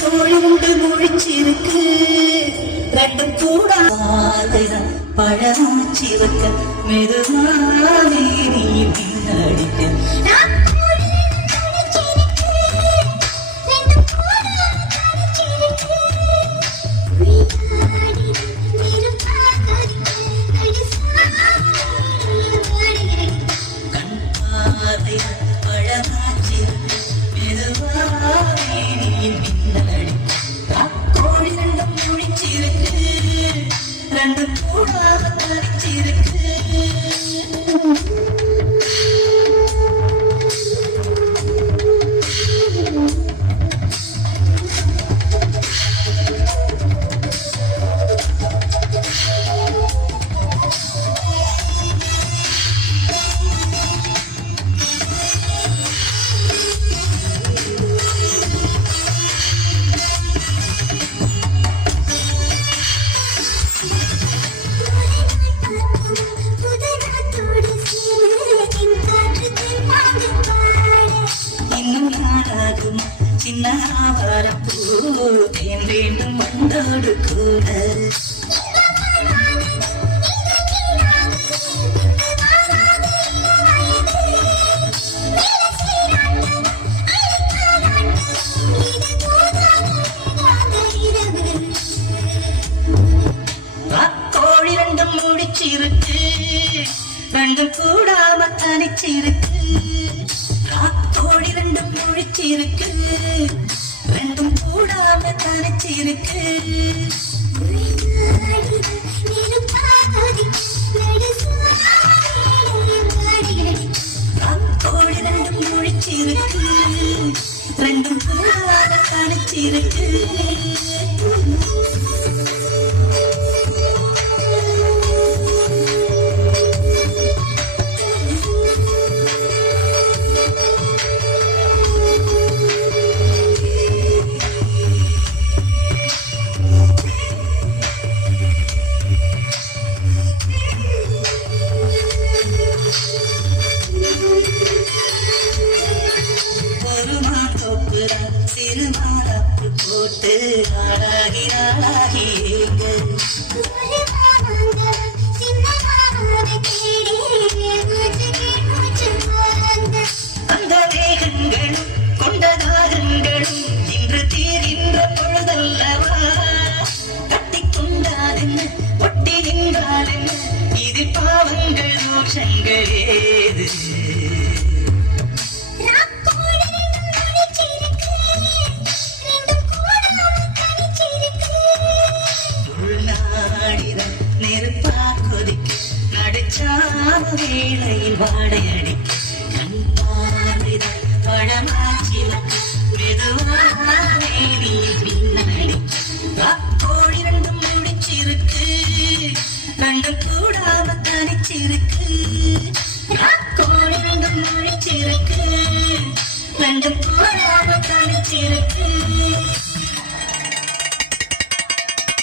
தோழிண்டு முழிச்சிருக்கு ரெண்டும் கூட பழமாச்சிருக்க மெதுவாவே நீ பின்னடிக்க. ரெண்டும் கூடாக தனிச்சிருக்கு நாளாகும் தேன் வேண்டும் வந்தோடு கூட ரெண்டும் முடிச்சிருக்கு ரெண்டும் கூடாம தனிச்சிருக்கு. முழிச்சிருக்கு ரெண்டும் கூடாம தனிச்சிருக்கு. கோழி ரெண்டும் முடிச்சிருக்கு ரெண்டும் கூடாம தனிச்சிருக்கு. சிறு மாறாப்பு போட்டு ஆளாகி ஆளாகி ஏங்க. அந்த வேகங்களும் கொண்ட தாகங்களும் இன்று தீரின்ற பொழுதல்லவா கட்டி கொண்டாதென்ன ஒட்டி நின்றாலென்ன இது பாவங்கள் தோஷங்கள் ஏது வேளையில் வாடையடிக்க கண் பார்வைத பழமாச்சிலக்க மெதுவாவே நீ பின்னடிக்க கோழி ரெண்டும் முடிச்சிருக்கு ரெண்டும் கூடாம தனிச்சிருக்கு கோழி ரெண்டும் முடிச்சிருக்கு ரெண்டும் கூடாம தனிச்சிருக்கு